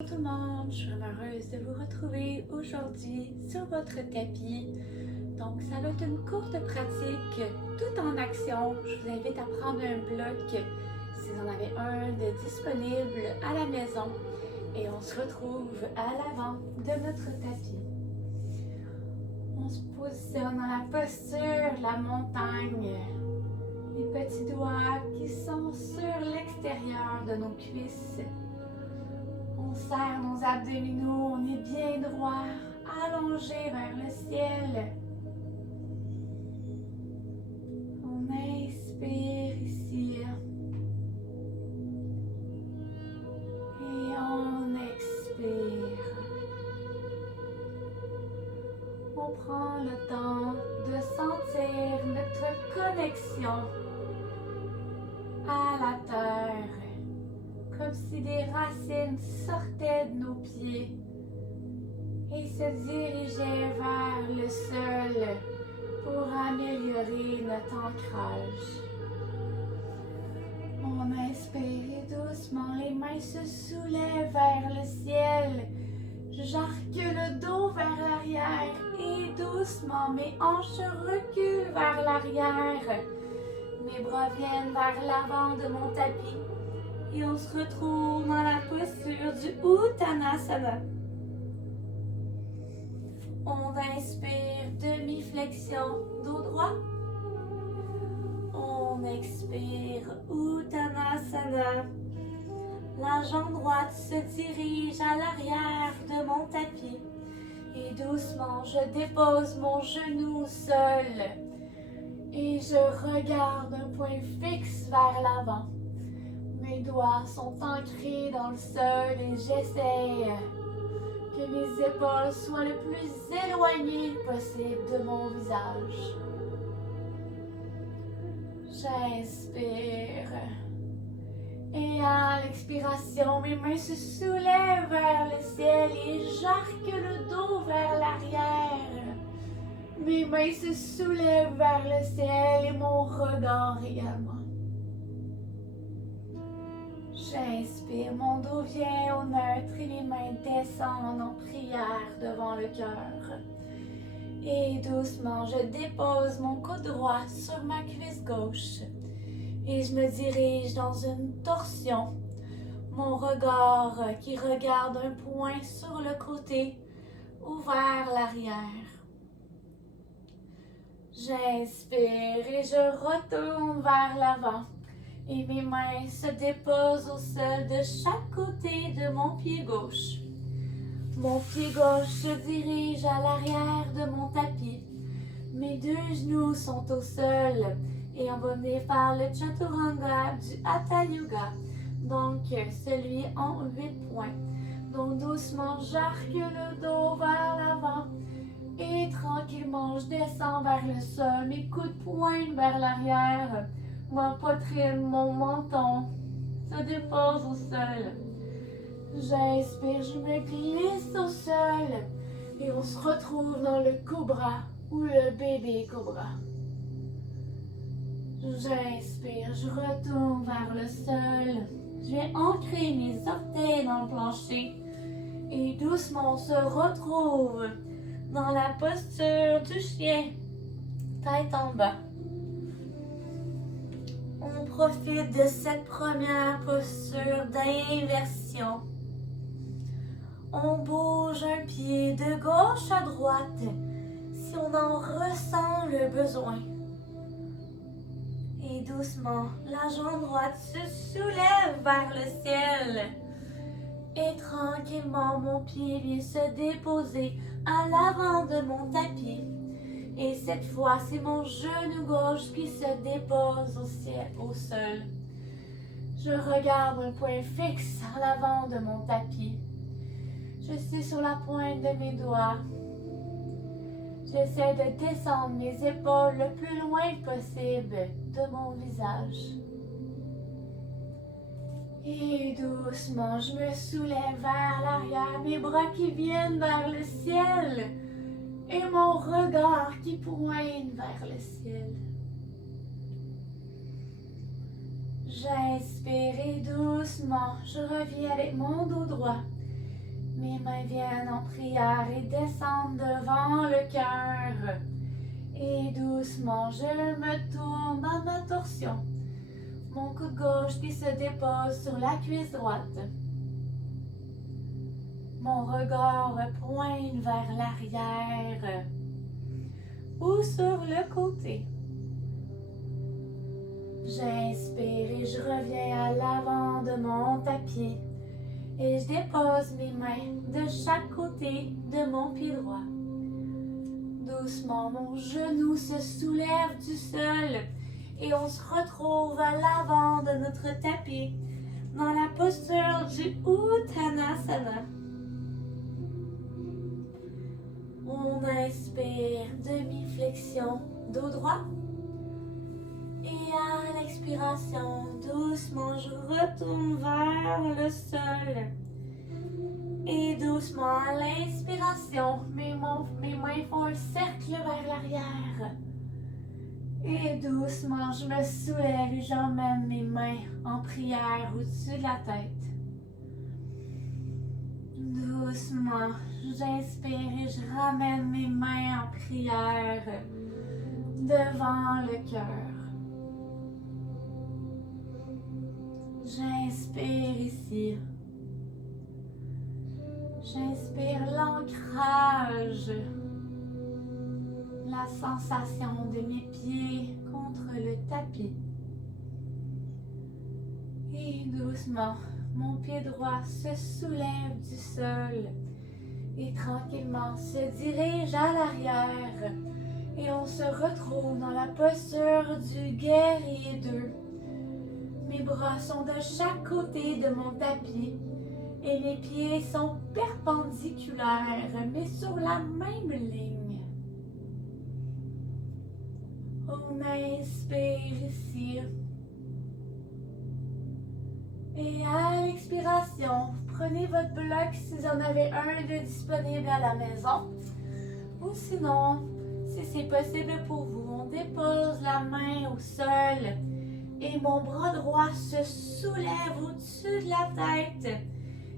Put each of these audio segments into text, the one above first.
Bonjour tout le monde, je suis vraiment heureuse de vous retrouver aujourd'hui sur votre tapis. Donc ça va être une courte pratique tout en action. Je vous invite à prendre un bloc si vous en avez un de disponible à la maison et on se retrouve à l'avant de notre tapis. On se positionne dans la posture de la montagne. Les petits doigts qui sont sur l'extérieur de nos cuisses. On serre nos abdominaux, on est bien droit, allongé vers le ciel. On inspire ici. Et on expire. On prend le temps de sentir notre connexion à la terre. Comme si des racines sortaient de nos pieds et se dirigeaient vers le sol pour améliorer notre ancrage. On inspire et doucement, les mains se soulèvent vers le ciel. J'arque le dos vers l'arrière et doucement mes hanches reculent vers l'arrière. Mes bras viennent vers l'avant de mon tapis. Et on se retrouve dans la posture du Uttanasana. On inspire, demi-flexion, dos droit. On expire, Uttanasana. La jambe droite se dirige à l'arrière de mon tapis. Et doucement, je dépose mon genou au sol. Et je regarde un point fixe vers l'avant. Mes doigts sont ancrés dans le sol et j'essaie que mes épaules soient le plus éloignées possible de mon visage. J'inspire. Et à l'expiration, mes mains se soulèvent vers le ciel et j'arque le dos vers l'arrière. Mes mains se soulèvent vers le ciel et mon regard également. J'inspire, mon dos vient au neutre et les mains descendent en prière devant le cœur. Et doucement, je dépose mon coude droit sur ma cuisse gauche et je me dirige dans une torsion. Mon regard qui regarde un point sur le côté ou vers l'arrière. J'inspire et je retourne vers l'avant. Et mes mains se déposent au sol de chaque côté de mon pied gauche. Mon pied gauche se dirige à l'arrière de mon tapis. Mes deux genoux sont au sol et on va venir faire le Chaturanga du Hatha Yoga. Donc celui en 8 points. Donc doucement, j'arque le dos vers l'avant et tranquillement, je descends vers le sol. Mes coudes pointent vers l'arrière. Ma poitrine, mon menton se dépose au sol. J'inspire, je me glisse au sol et on se retrouve dans le cobra ou le bébé cobra. J'inspire, je retourne vers le sol. Je vais ancrer mes orteils dans le plancher et doucement on se retrouve dans la posture du chien, tête en bas. On profite de cette première posture d'inversion. On bouge un pied de gauche à droite si on en ressent le besoin. Et doucement, la jambe droite se soulève vers le ciel. Et tranquillement, mon pied vient se déposer à l'avant de mon tapis. Et cette fois, c'est mon genou gauche qui se dépose au sol. Je regarde un point fixe à l'avant de mon tapis. Je suis sur la pointe de mes doigts. J'essaie de descendre mes épaules le plus loin possible de mon visage. Et doucement, je me soulève vers l'arrière, mes bras qui viennent vers le ciel. Et mon regard qui pointe vers le ciel. J'inspire et doucement, je reviens avec mon dos droit mains viennent en prière et descendent devant le cœur. Et doucement, je me tourne dans ma torsion. Mon coude gauche qui se dépose sur la cuisse droite. Mon regard pointe vers l'arrière ou sur le côté. J'inspire et je reviens à l'avant de mon tapis et je dépose mes mains de chaque côté de mon pied droit. Doucement, mon genou se soulève du sol et on se retrouve à l'avant de notre tapis dans la posture du Uttanasana. On inspire, demi-flexion, dos droit. Et à l'expiration, doucement, je retourne vers le sol. Et doucement, à l'inspiration, mes mains font un cercle vers l'arrière. Et doucement, je me soulève et j'emmène mes mains en prière au-dessus de la tête. Doucement, j'inspire et je ramène mes mains en prière devant le cœur. J'inspire ici. J'inspire l'ancrage, la sensation de mes pieds contre le tapis. Et doucement, mon pied droit se soulève du sol et tranquillement se dirige à l'arrière. Et on se retrouve dans la posture du guerrier 2. Mes bras sont de chaque côté de mon tapis et mes pieds sont perpendiculaires mais sur la même ligne. On inspire ici. Et à l'expiration, prenez votre bloc si vous en avez un de disponible à la maison. Ou sinon, si c'est possible pour vous, on dépose la main au sol. Et mon bras droit se soulève au-dessus de la tête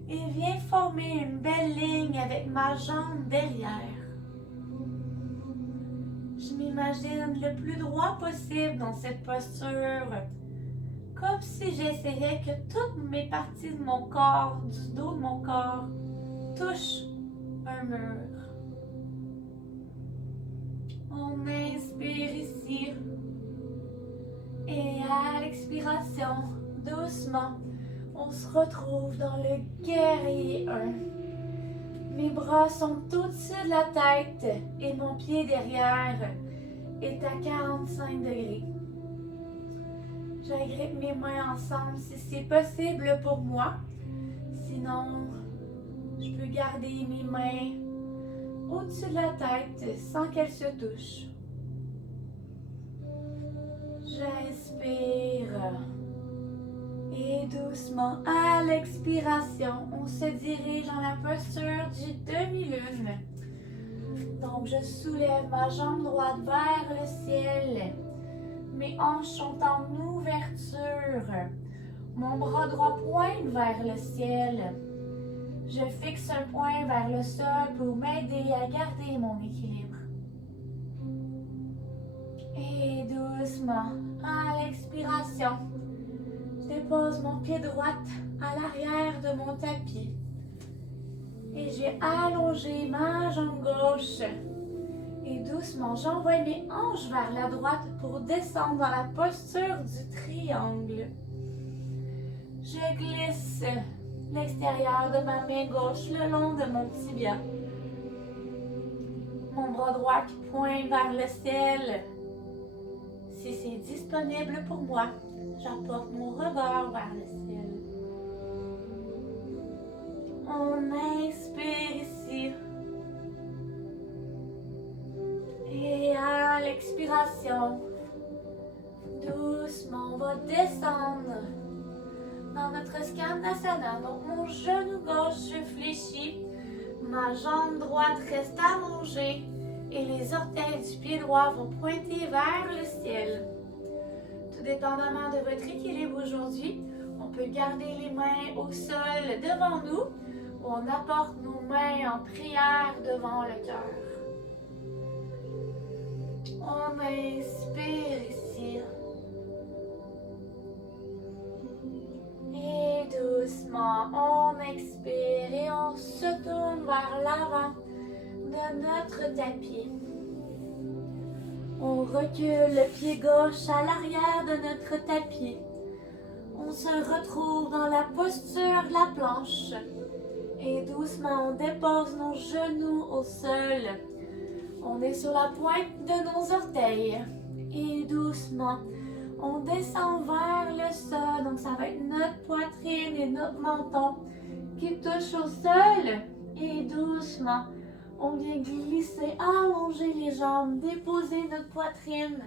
et vient former une belle ligne avec ma jambe derrière. Je m'imagine le plus droit possible dans cette posture, comme si j'essayais que toutes mes parties de mon corps, du dos de mon corps, touchent un mur. On inspire ici. Et à l'expiration, doucement, on se retrouve dans le guerrier 1. Mes bras sont au-dessus de la tête et mon pied derrière est à 45 degrés. J'agrippe mes mains ensemble si c'est possible pour moi. Sinon, je peux garder mes mains au-dessus de la tête sans qu'elles se touchent. J'inspire et doucement à l'expiration, on se dirige dans la posture du demi-lune. Donc je soulève ma jambe droite vers le ciel. Mes hanches sont en ouverture. Mon bras droit pointe vers le ciel. Je fixe un point vers le sol pour m'aider à garder mon équilibre. Et doucement, à l'expiration, je dépose mon pied droit à l'arrière de mon tapis. Et j'ai allongé ma jambe gauche. Et doucement, j'envoie mes hanches vers la droite pour descendre dans la posture du triangle. Je glisse l'extérieur de ma main gauche le long de mon tibia. Mon bras droit qui pointe vers le ciel. Si c'est disponible pour moi, j'apporte mon regard vers le ciel. On inspire ici. Et à l'expiration, doucement, on va descendre dans notre Skandasana. Donc, mon genou gauche se fléchit, ma jambe droite reste allongée et les orteils du pied droit vont pointer vers le ciel. Tout dépendamment de votre équilibre aujourd'hui, on peut garder les mains au sol devant nous ou On apporte nos mains en prière devant le cœur. On inspire ici. Et doucement, on expire et on se tourne vers l'avant de notre tapis. On recule le pied gauche à l'arrière de notre tapis. On se retrouve dans la posture de la planche. Et doucement, on dépose nos genoux au sol. On est sur la pointe de nos orteils. Et doucement, on descend vers le sol. Donc, ça va être notre poitrine et notre menton qui touchent au sol. Et doucement, on vient glisser, allonger les jambes, déposer notre poitrine.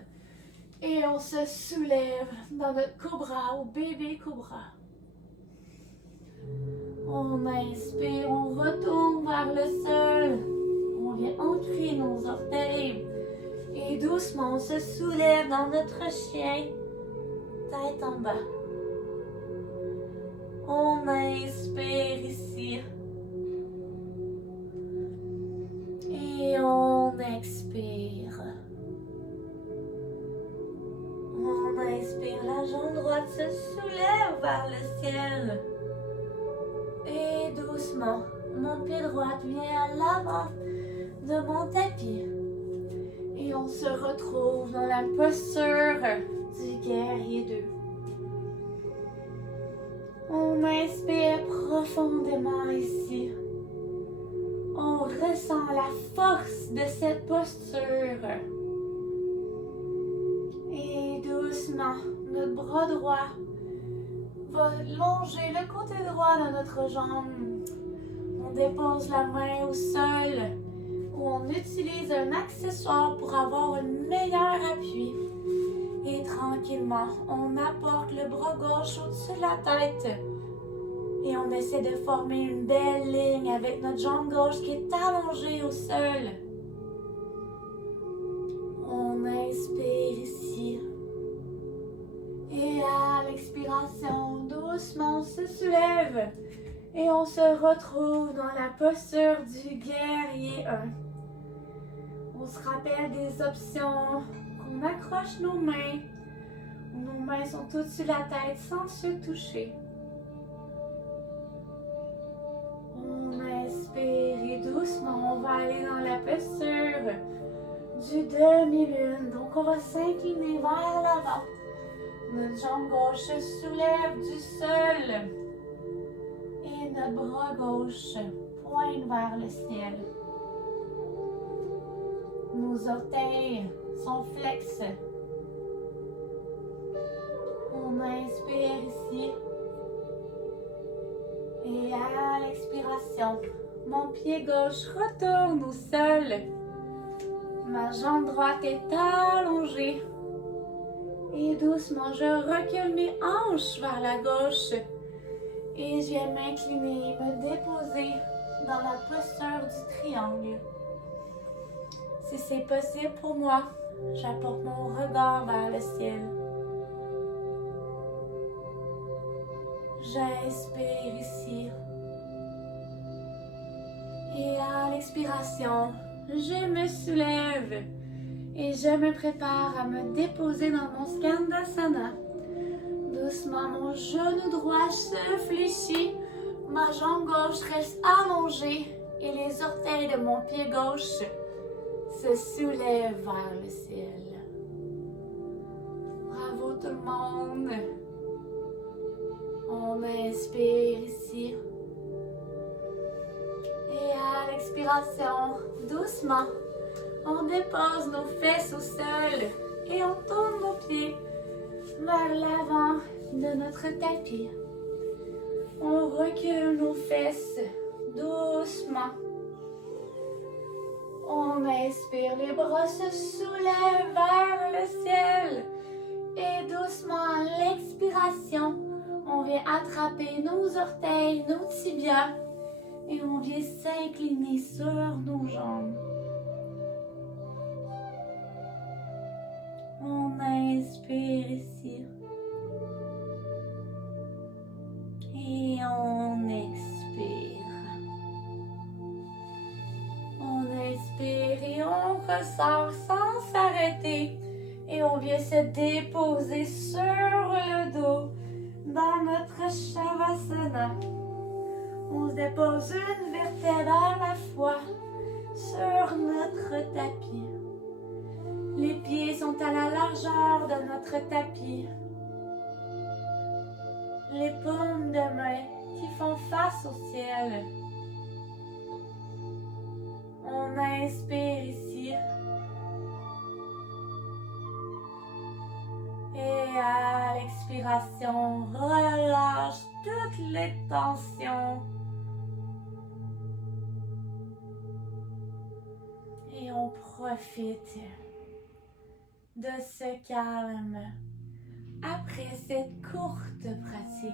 Et on se soulève dans notre cobra ou bébé cobra. On inspire, on retourne vers le sol. On vient ancrer nos orteils. Et doucement, on se soulève dans notre chien, tête en bas. On inspire ici. Et on expire. On inspire, la jambe droite se soulève vers le ciel. Et doucement, mon pied droit vient à l'avant de mon tapis. Et on se retrouve dans la posture du guerrier 2. On inspire profondément ici. On ressent la force de cette posture. Et doucement, notre bras droit va longer le côté droit de notre jambe. On dépose la main au sol où on utilise un accessoire pour avoir un meilleur appui. Et tranquillement, on apporte le bras gauche au-dessus de la tête. Et on essaie de former une belle ligne avec notre jambe gauche qui est allongée au sol. On inspire ici. Et à l'expiration, doucement, on se soulève. Et on se retrouve dans la posture du guerrier 1. On se rappelle des options qu'on accroche nos mains. Nos mains sont au-dessus de la tête sans se toucher. On inspire et doucement, on va aller dans la posture du demi-lune. Donc, on va s'incliner vers l'avant. Notre jambe gauche se soulève du sol. Et notre bras gauche pointe vers le ciel. Nos orteils sont flexes. On inspire ici. Et à l'expiration, mon pied gauche retourne au sol. Ma jambe droite est allongée. Et doucement, je recule mes hanches vers la gauche. Et je viens m'incliner, me déposer dans la posture du triangle. Si c'est possible pour moi, j'apporte mon regard vers le ciel. J'inspire ici. Et à l'expiration, je me soulève et je me prépare à me déposer dans mon Skandasana. Doucement, mon genou droit se fléchit, ma jambe gauche reste allongée et les orteils de mon pied gauche se soulèvent vers le ciel. Bravo tout le monde! On inspire ici. Et à l'expiration, doucement, on dépose nos fesses au sol et on tourne nos pieds vers l'avant de notre tapis. On recule nos fesses doucement. On inspire, les bras se soulèvent vers le ciel. Et doucement, à l'expiration, on vient attraper nos orteils, nos tibias. Et on vient s'incliner sur nos jambes. On inspire ici. Et on expire. ressort sans s'arrêter et on vient se déposer sur le dos dans notre Shavasana. On se dépose une vertèbre à la fois sur notre tapis. Les pieds sont à la largeur de notre tapis. Les paumes de main qui font face au ciel. On inspire ici. Et à l'expiration, relâche toutes les tensions. Et on profite de ce calme après cette courte pratique.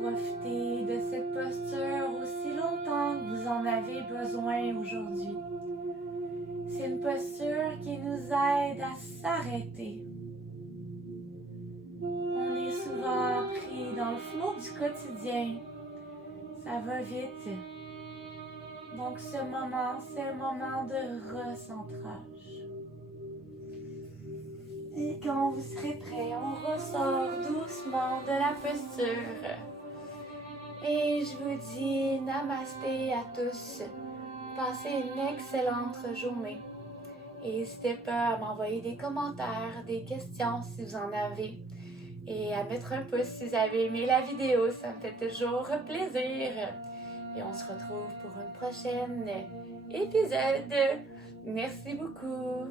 Profitez de cette posture aussi longtemps que vous en avez besoin aujourd'hui. C'est une posture qui nous aide à s'arrêter. On est souvent pris dans le flot du quotidien. Ça va vite. Donc ce moment, c'est un moment de recentrage. Et quand vous serez prêt, on ressort doucement de la posture. Et je vous dis namasté à tous. Passez une excellente journée. Et n'hésitez pas à m'envoyer des commentaires, des questions si vous en avez. Et à mettre un pouce si vous avez aimé la vidéo, ça me fait toujours plaisir. Et on se retrouve pour un prochain épisode. Merci beaucoup.